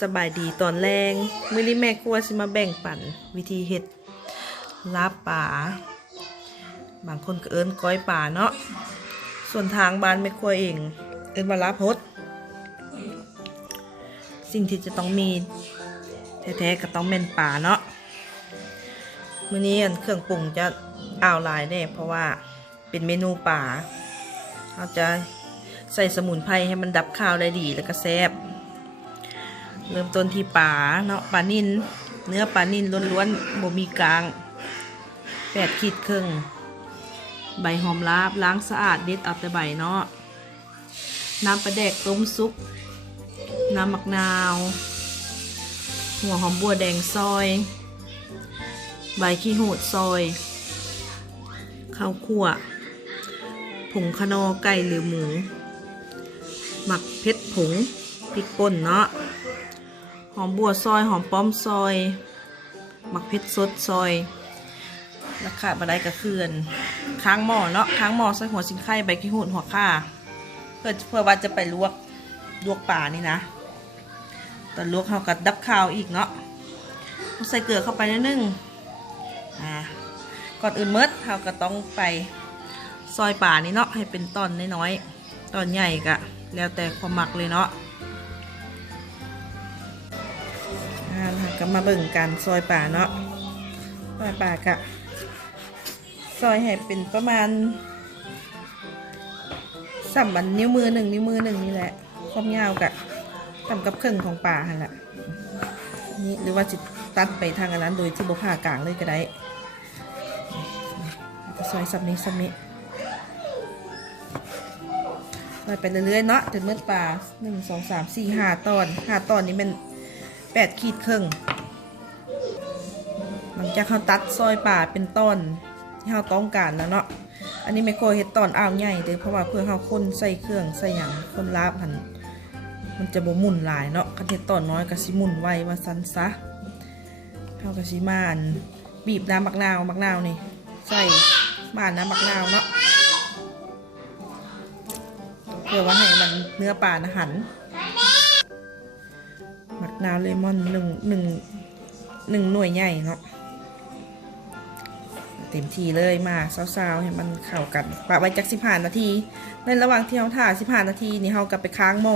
สบายดีตอนแรงมื้อนี้แม่ครัวสิมาแบ่งปันวิธีเฮ็ดลาบป่าบางคนก็เอิ้นก้อยป่าเนาะส่วนทางบ้านแม่ครัวเองเอิ้นว่าลาบฮดสิ่งที่จะต้องมีแท้ๆก็ต้องแม่นป่าเนาะมื้อนี้เครื่องปรุงจะอ้าวหลายแน่เพราะว่าเป็นเมนูป่าเราจะใส่สมุนไพรให้มันดับข้าวได้ดีแล้วก็แซ่บเริ่มต้นที่ปลาเนาะปลานิ่นเนื้อปลานิ่นล้วนๆบ่มีกลาง8 ขีดครึ่งใบหอมลาบล้างสะอาดเด็ดเอาแต่ใบเนาะน้ำปลาแดกต้มซุปน้ำมะนาวหัวหอมบัวแดงซอยใบขี้หูดซอยข้าวคั่วผงคะนอไก่หรือหมูหมักเพชรผงพริกป่นเนาะหอมบัวซอยหอมป้อมซอยหมักเพชรสดซอยราคาบะไดกระเคือนค้างหม้อเนาะค้างหม้อใส่หัวสิงไข่ใบขี้หูดหัวข่าเพื่อว่าจะไปลวกป่านี่นะตอนลวกเขาก็ดับข้าวอีกเนาะใส่เกลือเข้าไปนิดนึงก่อนอื่นเมื่อเราก็ต้องไปซอยป่านี่เนาะให้เป็นตอนน้อยๆตอนใหญ่ก็แล้วแต่ความหมักเลยเนาะก็มาเบิ่งกันซอยป่าเนาะซอยป่ากะซอยให้เป็นประมาณ3 นิ้วมือ1 นิ้วมือ 1นี่แหละความยาวกะต่ำกับครึ่งของป่าหั่นแหละนี่หรือว่าจิตัดไปทางอันนั้นโดยที่บ่ผ่ากลางเลยก็ได้ซอยสับนี้ซอยไปเรื่อยๆเนาะจนเมื่อป่า1 2 3 4 5 ตอน5 ตอนนี้มัน8 ขีดครึ่งหลังจากเขาตัดซอยป่าเป็นต้นที่เขาต้องการแล้วเนาะอันนี้ไม่โคเฮ็ดตอนอ้าวใหญ่เลยเพราะว่าเพื่อเขาคนใส่เครื่องใส่หยังคนลาบมันจะบ่หมุนหลายเนาะคันเฮ็ดตอนน้อยก็สิหมุนไวว่าซั่นซะเขาก็สิมาบีบน้ำมะนาวนี่ใส่บ้านน้ำมะนาวเนาะเพื่อว่าให้มันเนื้อปลานะหันมะนาวเลมอนหนึ่งหน่วยใหญ่เนาะเต็มทีเลยมาซาวๆให้มันเข้ากันปะไว้จัก15 นาทีในระหว่างที่เราถ่า15 นาทีนี่เรากลับไปค้างหม้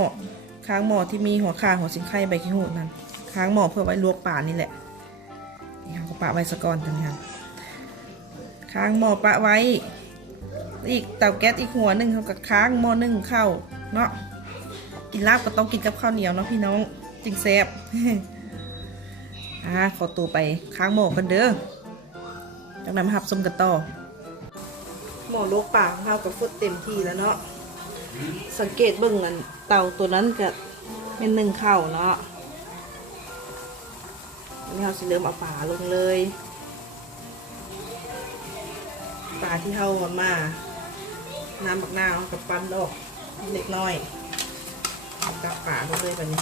อที่มีหัวข่าหัวสิงไข่ใบขี้หูดนั่นค้างหม้อเพื่อไว้ลวกปลานี่แหละนี่เราก็ปะไว้สะก่อนกันครับค้างหม้อปะไว้อีกเตาแก๊สอีกหัวหนึ่งเขาก็ค้างหม้อนึ่งข้าวเนาะกินลาบก็ต้องกินกับข้าวเหนียวเนาะพี่น้องจริงแซ่บ ขอตัวไปค้างหม้อกันเด้อจากนั้นมาหับส้มกันต่อหม้อลวกปลาของเรากับฟุตเต็มที่แล้วเนาะสังเกตเบิ่งอันเตาตัวนั้นกับเป็น1 ข้าวเนาะอันนี้เราสิเริ่มเอาปลาลงเลยปลาที่เรามาน้ำมะนาวกับปั้นออกเล็กน้อยกับปลาลงเลยแบบนี้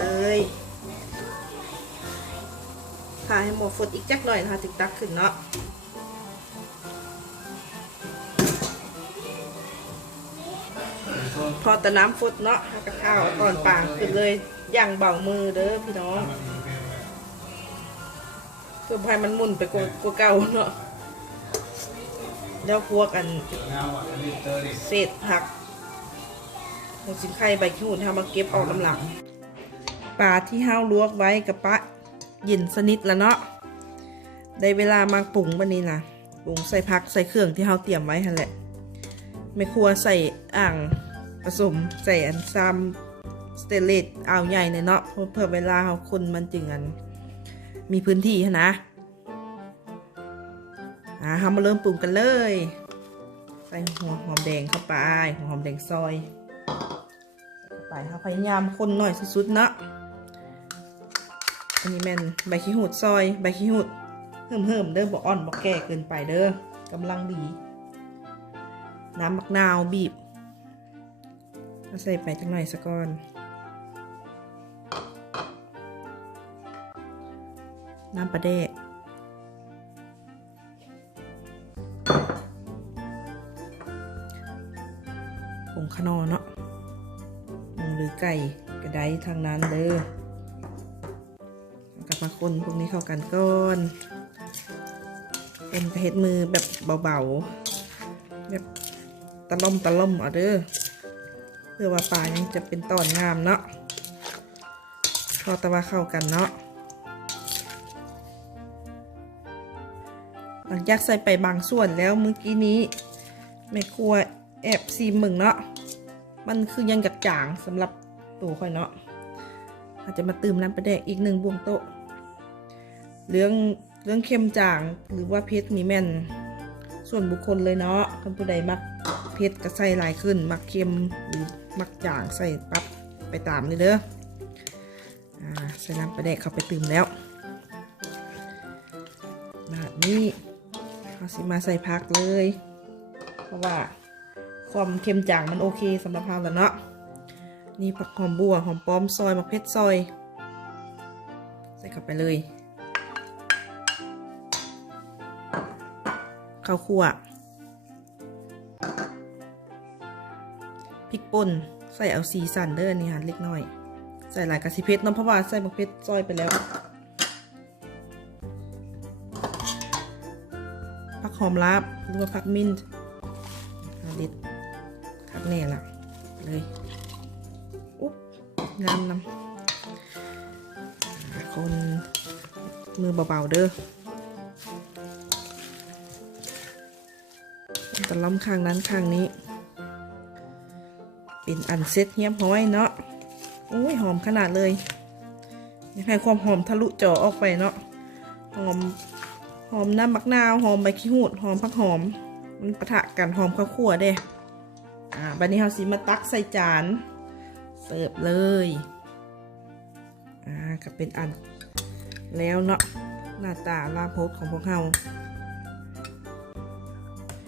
เลยพาให้หมดฝดอีกจักหน่อยนะคะถึงตักขึ้นเนาะพอแต่น้ำฝดเนาะกระข้าวก่อนปางขึ้นเลยย่างเบามือเด้อพี่น้องเพื่อให้มันหมุนไปกว่าเก่าเนาะแล้วพวกกันเศษผักหัวสิงไข่ใบขี้หูดทำมาเก็บออกกำลังปลาที่ห้าวลวกไว้กับปะเย็นสนิทแล้วเนาะได้เวลามาปรุงวันนี้นะปรุงใส่ผักใส่เครื่องที่ห้าวเตรียมไว้หั่นแหละไม่ครัวใส่อ่างผสมใส่อันซ้ำสเตนเลสอ่าวใหญ่เลยเนาะเพื่อเวลาเขาคนมันจึงอันมีพื้นที่นะเรามาเริ่มปรุงกันเลยใส่หัวหอมแดงเข้าไปหัวหอมแดงซอยไปเขาพยายามคนหน่อยสุดๆเนาะอันนี้แม่นใบขี้หูดซอยใบขี้หูดเหิมเด้อบ่อ่อนบ่แก่เกินไปเด้อกำลังดีน้ำมะนาวบีบใส่ไปจังหน่อยสักก่อนน้ำปลาแดก ไก่กระไดทางนั้นเด้อกลับมาคนพวกนี้เข้ากันก่อนเป็นกระเฮ็ดมือแบบเบาๆแบบตะล่อมเอาเด้อเพื่อว่าปลายังจะเป็นตอนงามเนาะพอตะว่าเข้ากันเนาะหลังจากใส่ไปบางส่วนแล้วเมื่อกี้นี้แม่ครัวแอบซีมึงเนาะมันคือยังกัดจางสำหรับตัวค่อยเนาะอาจจะมาเติมน้ำปลาแดกอีก1 บวงโต๊ะเรื่องเค็มจางหรือว่าเผ็ดนี่แม่นส่วนบุคคลเลยเนาะคนผู้ใดมักเผ็ดก็ใส่หลายขึ้นมักเค็มหรือมักจางใส่ปั๊บไปตามเลยเด้อใส่น้ำปลาแดกเข้าไปเติมแล้วแบบนี้เราสิมาใส่ผักเลยเพราะว่าความเค็มจางมันโอเคสำหรับเราแล้วเนาะนี่ผักหอมบัวหอมป้อมซอยมะเขือซอยใส่เข้าไปเลยข้าวคั่วพริกป่นใส่เอาสีสันเด้อนี่ฮะเล็กน้อยใส่หลายกะสิเผ็ดเนาะเพราะว่าใส่มะเขือซอยไปแล้วผักหอมลาบหรือว่าผักมิ้นท์เด็ดคักแน่ละเลยอุ๊บงามนำคนมือเบาๆเด้อตะล้อมข้างนั้นข้างนี้เป็นอันเซ็ตเฮียบห้อยเนาะโอ้ยหอมขนาดเลยอยากให้ความหอมทะลุจอออกไปเนาะหอมน้ำมะนาวหอมใบขี้หูดหอมผักหอมมันปะทะกันหอมข้าวคั่วเด้บัดนี้เราสิมาตักใส่จานเสิร์ฟเลยก็เป็นอันแล้วเนาะหน้าตาลาบโพดของพวกเรา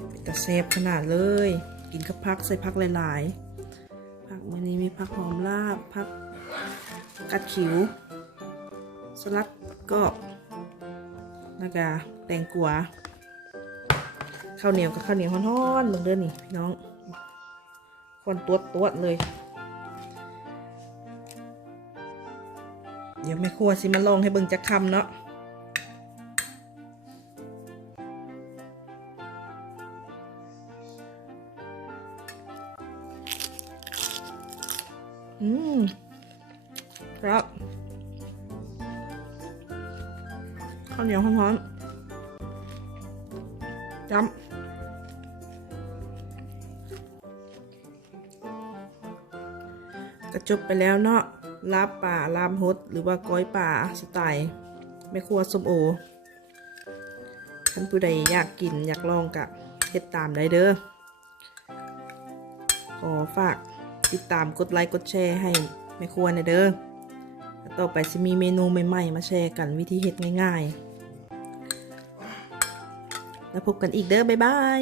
เป็นตะเซฟขนาดเลยกินกับผักใส่ผักหลายๆผักวันนี้มีผักหอมลาบผักกัดขิวสลัดก็แล้วก็แตงกวาข้าวเหนียวกับข้าวเหนียวฮ้อนๆเบิ่งเด้อนี่พี่น้องคนตัวเลยเดี๋ยวแม่ครัวสิมาลองให้เบิ่งจักคำเนาะครับข้าวเหนียวฮ้อนๆจ้ำก็จบไปแล้วเนาะลาบป่าลามฮดหรือว่าก้อยป่าสไตล์แม่ครัวส้มโอท่านผู้ใดอยากกินอยากลองกะเฮ็ดตามได้เด้อขอฝากติดตามกดไลค์กดแชร์ให้แม่ครัวหน่อยเด้อต่อไปจะมีเมนูใหม่ๆมาแชร์กันวิธีเฮ็ดง่ายๆแล้วพบกันอีกเด้อบ๊ายบาย